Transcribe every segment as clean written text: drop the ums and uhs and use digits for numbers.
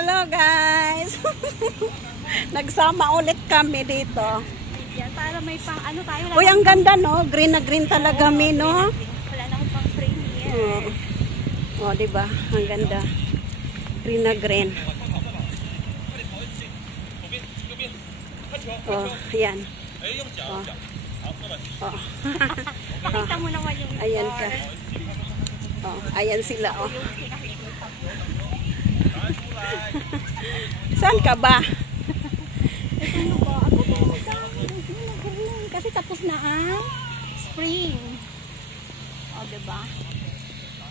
Hello guys! Nagsama ulit kami dito. Yan, para may pang ano tayo. Uy, ang ganda no? Green na green talaga mi, no? Wala na akong pang frame here. Oh, diba? Ang ganda. Green na green. Oh, yan. Oh. Oh. Pakita mo naman yung ayan ka. Oh, ayan sila, oh. Saan ka ba? Ano ba? Ako po kasi tapos na ang spring. O, diba?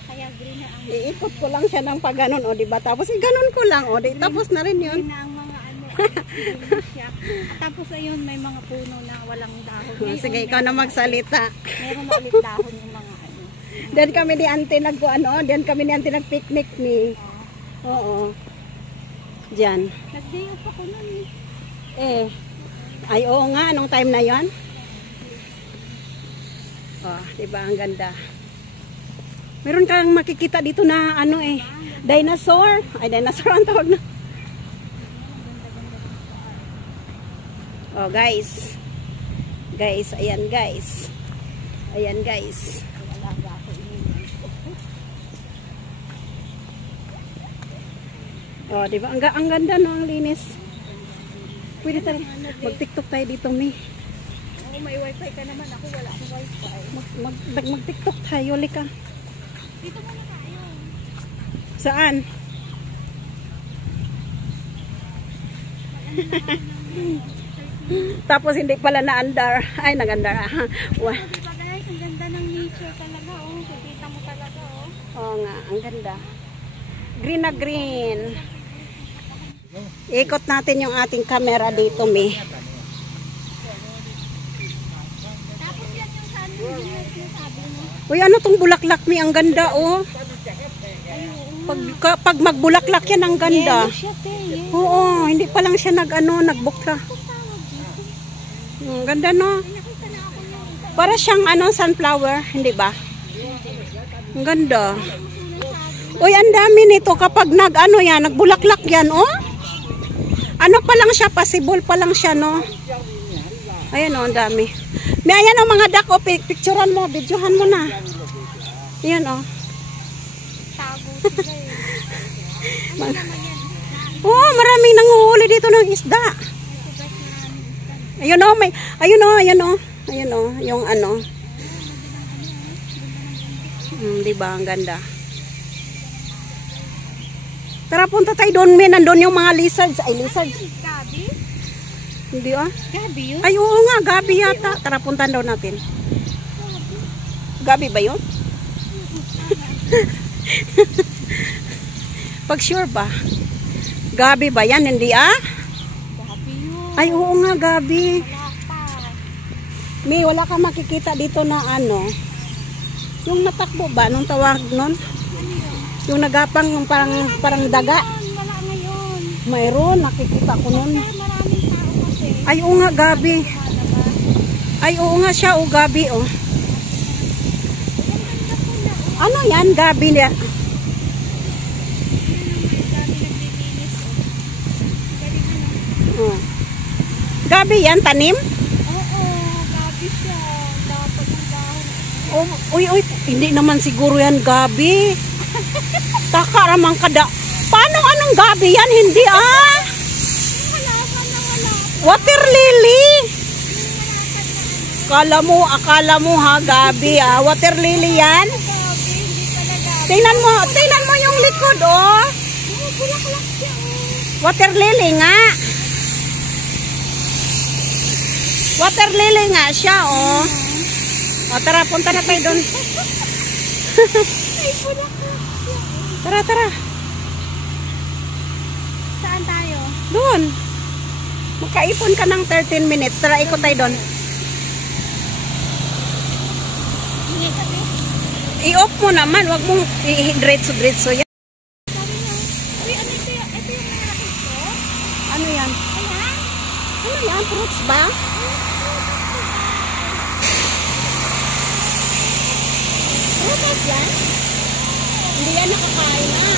Kaya green na ang... Iikot ko lang siya ng pag-ganon, o diba? Tapos i-ganon ko lang, o. Tapos na rin yun. Green na ang mga ano. Siya. Tapos ayun, may mga puno na walang dahon. Ngayon, Sige, ikaw na magsalita. meron na ulit dahon yung mga ano. Diyan kami ni Auntie diyan kami ni Auntie nag-picnic ni. Oo. Diyan. Nag-day off ako nun Eh. Ay, oo nga, anong time na 'yon? Oh, 'di ba ang ganda. Meron kang makikita dito na ano eh, dinosaur. Ay, dinosaur ang tawag na. Oh, guys. Guys, ayan guys. Ayan guys. Oh, di ba? Ang ganda no, ang linis. Pwede tayo mag-TikTok tayo dito, Mi. Oo, may wifi ka naman. Ako wala akong wifi. Mag-TikTok tayo, lika. Dito muna tayo. Saan? Tapos hindi pala na-andar. Ay, nag-andar. Wow. Diba guys, ang ganda ng nature talaga. Oh, kita mo talaga. Oh. Oo nga, ang ganda. Green na green. Ikot natin yung ating camera dito, Mi. Tapos yan yung saan yung sabi mo. Uy, ano tong bulaklak, Mi? Ang ganda, oh. Pag magbulaklak yan, ang ganda. Siya, te. Oo, hindi pa lang siya nagbukla. Ang ganda, no? Para siyang sunflower, hindi ba? Ang ganda. Uy, ang dami nito kapag nagbulaklak yan, oh. Ano pa lang siya, possible pa lang siya, no? Ayan, oh, ang dami. May ayan ang mga duck, oh, picturean mo, videohan mo na. Ayan, oh. Tago sila Oh, maraming nanguhuli dito ng isda. Ayun, oh, ayun, oh, ayan, oh. Ayan, oh, yung ano. Diba, ang ganda. Tara, punta tayo doon, may nandun yung mga lizards. Ay, lizards. Gabi? Hindi, ah. Gabi yun? Ay, oo nga, gabi yata. Tara, puntan daw natin. Gabi ba yun? Pag sure ba? Gabi ba yan? Hindi, ah? Gabi yun. Ay, oo nga, gabi. Wala pa. May, wala ka makikita dito na ano. Yung natakbo ba? Nung tawag nun? Yung nagapang, yung parang daga. Wala ngayon. Mayroon, nakikita ko nun. Pero maraming tao kasi. Ay, oo nga, gabi. Ay, oo nga siya, o gabi, oh. Ano yan, gabi niya? Oh. Gabi yan, tanim? Oo, gabi siya. Dapat yung dahon. Oh, uy, hindi naman siguro yan gabi. Taka ramang kada. Paano anong gabi yan? Hindi, ah. Wala pa na wala. Water lily. Akala mo ha, gabi, ah. Water lily yan. Gabi, hindi pala gabi. Tingnan mo yung likod, oh. Bulaklak siya, oh. Water lily nga. Water lily nga siya, oh. O, tara, punta na tayo doon. Ay, bulaklak siya. Tara, tara. Saan tayo? Doon. Magkaipon ka ng 13 minutes. Tara, ikot tayo doon. Hindi kasi. I-off mo naman. Huwag mong i-dretso-dretso yan. Sabi niya, uy, ano ito yung malaki ko? Ano yan? Ayan. Ano yan? Fruits ba? Fruits yan? Hindi yan nakakain na.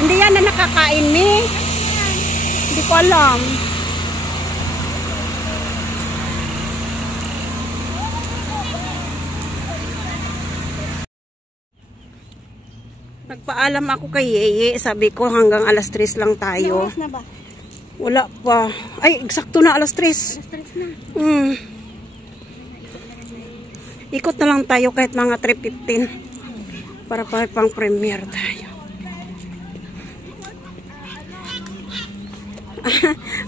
Hindi yan na nakakain, Mi. Hindi ko alam. Nagpaalam ako kay Yeye. Sabi ko hanggang alas 3 lang tayo. Oras na ba? Wala pa. Ay, eksakto na alas 3. Alas 3 na. Ikot na lang tayo kahit mga 3:15 para pang premiere tayo.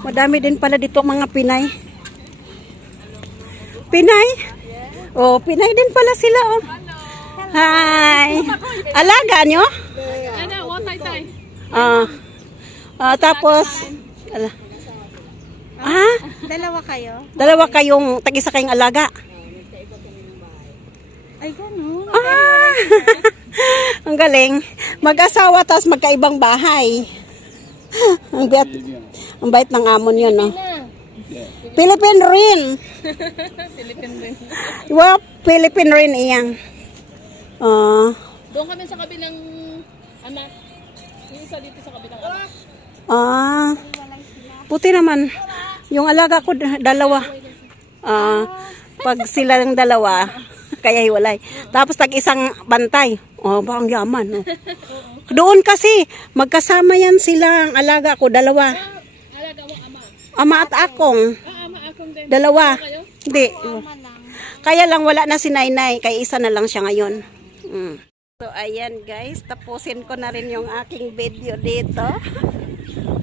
Madami din pala dito mga Pinay. Pinay? Oh, Pinay din pala sila oh. Hi. Alaga nyo? Tapos Dalawa kayo? dalawa kayong tag-isa kayong alaga. Ay, gano'n. Ang galing. Mag-asawa tapos magkaibang bahay. Ang bait ng amon yun, no? Philippine rin. Philippine rin. Well, Philippine rin iyang. Doon kami sa kabilang anak. Yung isa dito sa kabilang anak. Puti naman. Yung alaga ko, dalawa. Pag sila ng dalawa, kaya hiwalay. Tapos tag-isang bantay. Bang yaman. Doon kasi, magkasama yan sila. Ang alaga ko, dalawa. Alaga mo ama. Ama at akong. Ama akong din. Dalawa. Hindi. Tama lang. Kaya lang wala na si Nainay. Kaya isa na lang siya ngayon. So, ayan guys. Tapusin ko na rin yung aking video dito.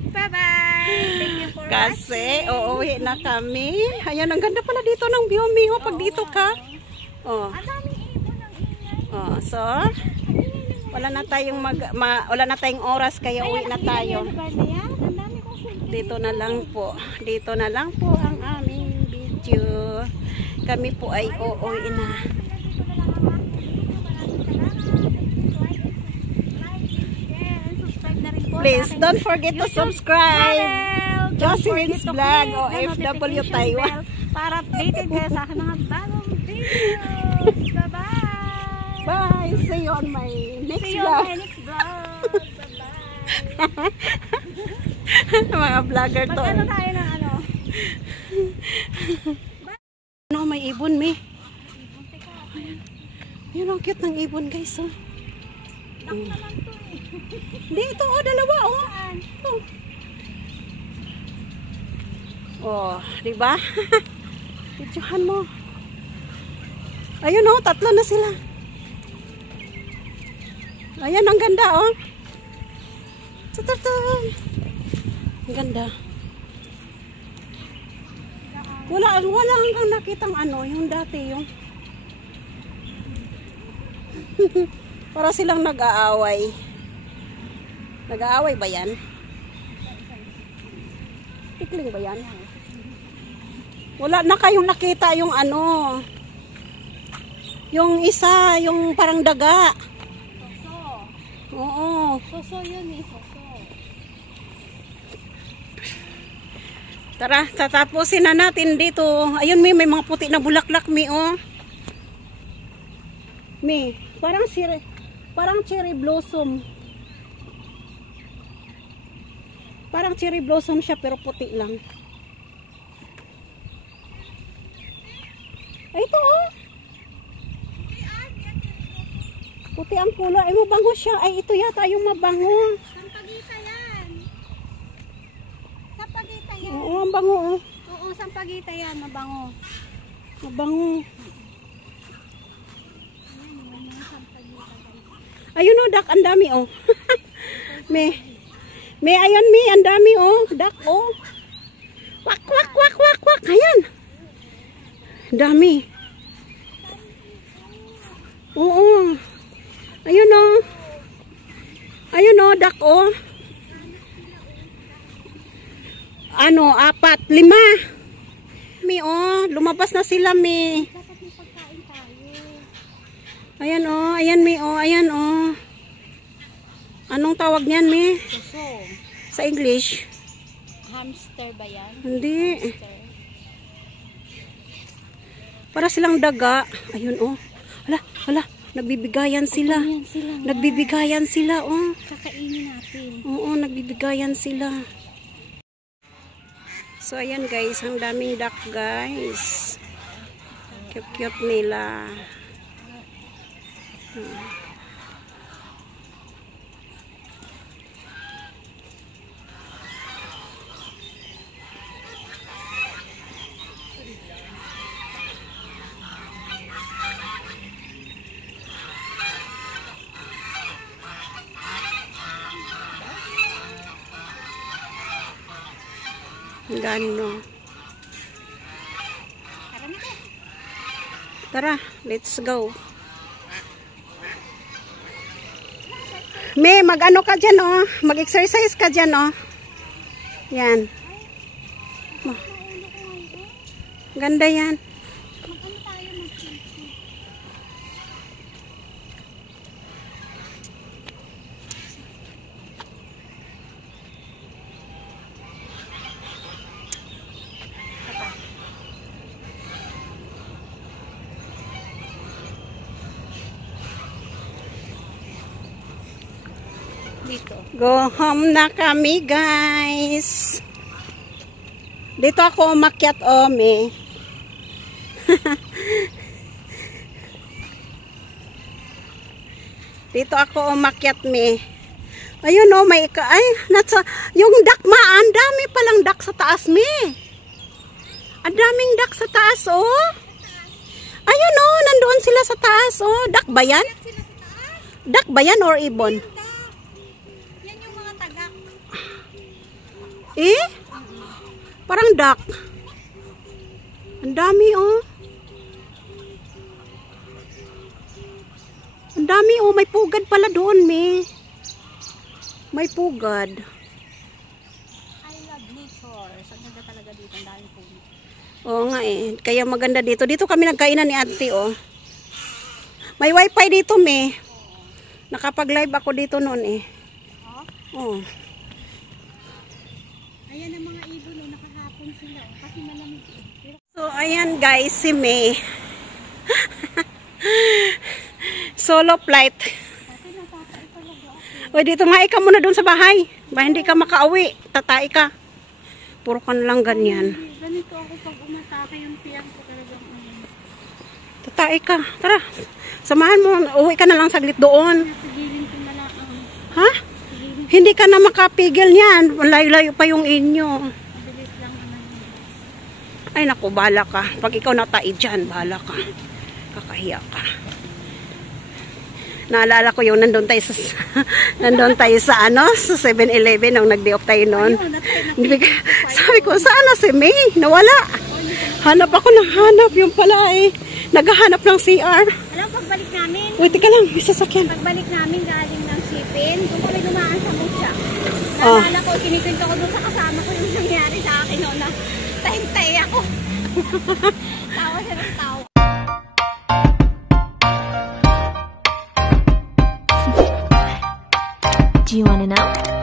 Bye-bye! Thank you for Kasi, uuwi na kami. Ayan, ang ganda pala dito ng view, Miho, pag dito ka. Ang daming ibon ng ingay. So, wala na tayong oras, kaya uwi na tayo. Ang dami kong sundin. Dito na lang po. Dito na lang po ang aming video. Kami po ay uuwi na. Please, don't forget to subscribe. Jocelyn's Vlog o FW Taiwan. Para updated kayo sa akin mga bagong videos. Bye-bye! Bye! See you on my next See you vlog. on my next vlog. Bye-bye! Mga vlogger to. Magkano tayo ng ano? Ano, may ibon, Mi. Yun, ang cute ng ibon, guys. Oh. Hindi, ito, dalawa, oh. Oh, diba? Picturehan mo. Ayun, oh, 3 na sila. Ayan, ang ganda, oh. Tututun. Ang ganda. Wala hanggang nakitang ano, yung dati, yung para silang nag-aaway. Nag-aaway ba yan? Tikling ba yan? Wala na kayong nakita yung ano. Yung isa, yung parang daga. Soso. Oo. Soso yun eh, soso. Tara, tatapusin na natin dito. Ayun, may mga puti na bulaklak, Mi, oh. Mi, parang cherry blossom. Parang cherry blossom siya pero puti lang. Ay, ito, oh. Puti ang kulay. Ay, mabango siya. Ay, ito yata yung mabango. Sampagita yan. Sampagita yan. Oo, ang bango, oh. Oo, sampagita yan. Mabango. Mabango. Ayun, oh, dak. Ang dami, oh. May ayun, Mi. Ang dami, oh. Dak, oh. Wak, wak, wak, wak, wak. Ayan. Dami. Oo. Ayun, oh. Ayun, oh, dak, oh. Ano, 4, 5. Mi, oh. Lumabas na sila, Mi. Dapat may pagkain tayo. Ayan, oh. Ayan, Mi, oh. Ayan, oh. Anong tawag niyan, Mi? Soso. Sa English? Hamster ba yan? Hindi. Hamster. Para silang daga. Ayun, oh. Hala. Nagbibigayan sila. Ayan sila. Nagbibigayan sila, oh. Kakainin natin. nagbigayan sila. So, ayan guys, ang daming duck guys. Cute-cute nila. Gano. Tara, let's go. May mag-ano ka dyan, oh. Mag-exercise ka dyan, oh. Yan. Ganda yan. Dito. Go home na kami, guys. Dito ako umakyat, me. Dito ako umakyat, me. Ayun, oh, may ay, yung duck, ang dami palang duck sa taas, me. Ang daming duck sa taas, oh. Ayun, oh, nandoon sila sa taas, oh. Duck ba yan? Duck ba yan or ibon? Eh? Parang duck. Ang dami, oh. Ang dami, oh. May pugad pala doon, me. May pugad. I love nature. Ang ganda talaga dito. Ang daming puno. Oo nga, eh. Kaya maganda dito. Dito kami nagkainan ni Auntie, oh. May wifi dito, me. Nakapag-live ako dito noon, eh. Oh. Ayan ang mga ibon, nakahapon sila. Kasi malamig. So, ayan guys, si May. Solo flight. O, dito nga ka muna doon sa bahay. Ba, hindi ka makauwi. Tatay ka. Puro ka lang ganyan. Ganito ako pag umatake yung tiyan ko talagang. Tatay ka. Tara. Samahan mo. Uwi ka na lang saglit doon. Sigilin ko na lang. Ha? Hindi ka na makapigil niyan. Layo-layo pa yung inyo. Mabilis lang naman. Ay, naku, bahala ka. Pag ikaw natai dyan, bahala ka. Kakahiya ka. Naalala ko yung nandun tayo sa nandun tayo sa ano, sa 7-Eleven nung nag-day off tayo noon. Sabi ko, saan na si May? Nawala. Hanap ako ng hanap. Yung pala eh. Naghahanap ng CR. Alam, pagbalik namin. Wait, teka lang. May sasakyan. Pagbalik namin galing ng shipping, kung kami dumaan sa Musya. Oh. Naalala ko, kinikwento ko doon sa kasama ko yung nangyari sa akin noon na tahing-tahi ako. Tawa siya ng tawa. Do you want to know?